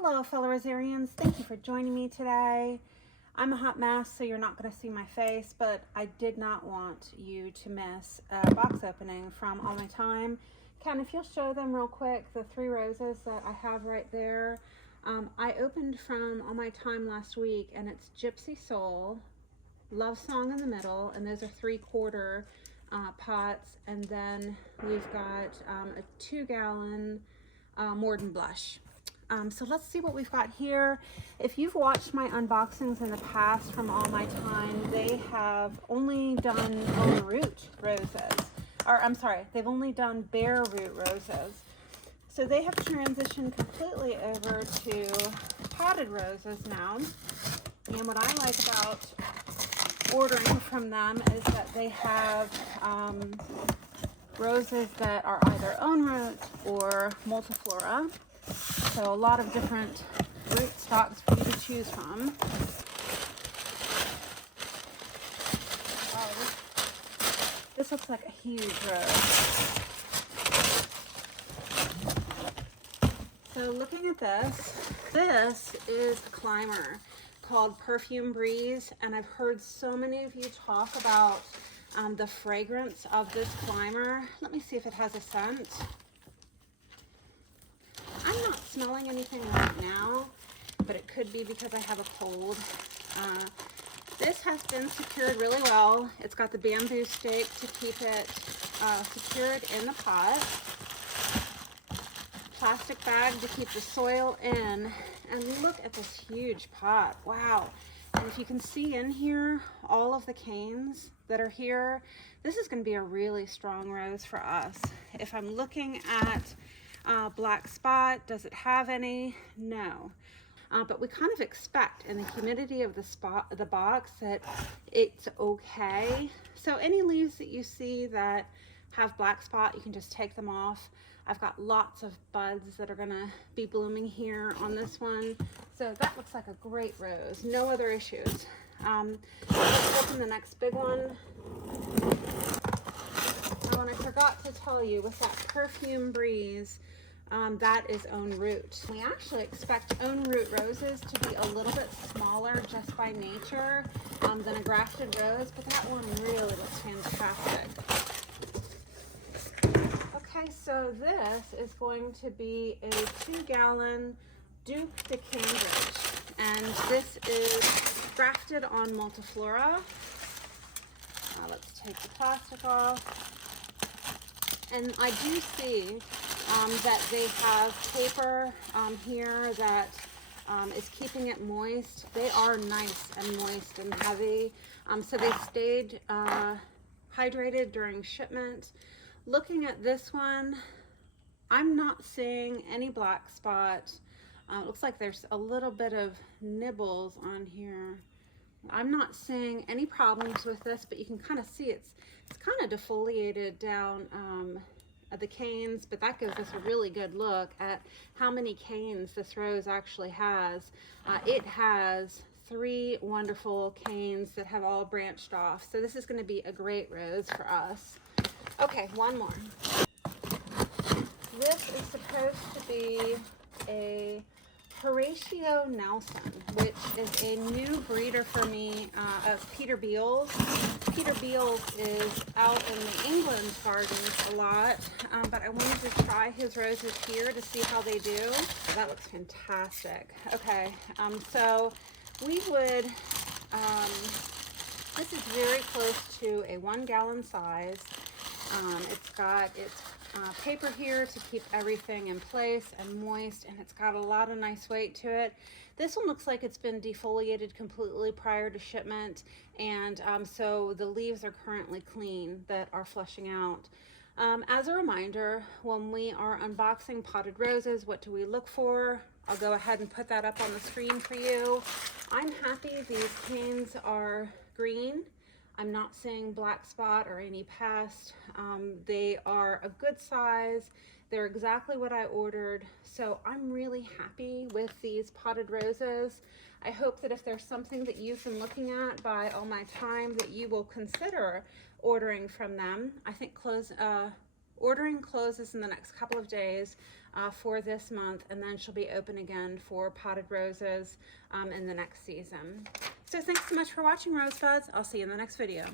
Hello fellow Rosarians, thank you for joining me today. I'm a hot mess, so you're not going to see my face, but I did not want you to miss a box opening from All My Thyme. Ken, if you'll show them real quick, the 3 roses that I have right there. I opened from All My Thyme last week, and it's Gypsy Soul, Love Song in the middle, and those are 3/4 pots, and then we've got a 2-gallon Morden Blush. So let's see what we've got here. If you've watched my unboxings in the past from All My Thyme, they have only done own root roses. Or I'm sorry, they've only done bare root roses. So they have transitioned completely over to potted roses now. And what I like about ordering from them is that they have roses that are either own root or multiflora. So a lot of different root stocks for you to choose from. Oh, this looks like a huge rose. So looking at this is a climber called Perfume Breeze, and I've heard so many of you talk about the fragrance of this climber. Let me see if it has a scent. I'm not smelling anything right now, but it could be because I have a cold. This has been secured really well. It's got the bamboo stake to keep it secured in the pot. Plastic bag to keep the soil in. And look at this huge pot. Wow. And if you can see in here, all of the canes that are here, this is going to be a really strong rose for us. If I'm looking at black spot, does it have any? No. But we kind of expect in the humidity of the box that it's okay. So any leaves that you see that have black spot, you can just take them off. I've got lots of buds that are gonna be blooming here on this one. So that looks like a great rose. No other issues. Let's open the next big one. Oh, and I forgot to tell you, with that Perfume Breeze, that is own root. We actually expect own root roses to be a little bit smaller just by nature than a grafted rose, but that one really looks fantastic. Okay, so this is going to be a 2-gallon Duke de Cambridge, and this is grafted on multiflora. Let's take the plastic off. And I do see that they have paper here that is keeping it moist. They are nice and moist and heavy. So they stayed hydrated during shipment. Looking at this one, I'm not seeing any black spot. It looks like there's a little bit of nibbles on here. I'm not seeing any problems with this, but you can kind of see it's kind of defoliated down at the canes, but that gives us a really good look at how many canes this rose actually has. It has 3 wonderful canes that have all branched off. So this is going to be a great rose for us. Okay, one more. This is supposed to be a Horatio Nelson, which is a new breeder for me of Peter Beales. Peter Beales is out in the England gardens a lot, but I wanted to try his roses here to see how they do. That looks fantastic. Okay, so we would, this is very close to a 1-gallon size. It's got its paper here to keep everything in place and moist, and it's got a lot of nice weight to it. This one looks like it's been defoliated completely prior to shipment, and so the leaves are currently clean that are flushing out. As a reminder, when we are unboxing potted roses, what do we look for? I'll go ahead and put that up on the screen for you. I'm happy these canes are green. I'm not seeing black spot or any pest. They are a good size. They're exactly what I ordered. So I'm really happy with these potted roses. I hope that if there's something that you've been looking at by All My Thyme that you will consider ordering from them. I think ordering closes in the next couple of days. for this month, and then she'll be open again for potted roses in the next season. So thanks so much for watching, Rosebuds. I'll see you in the next video.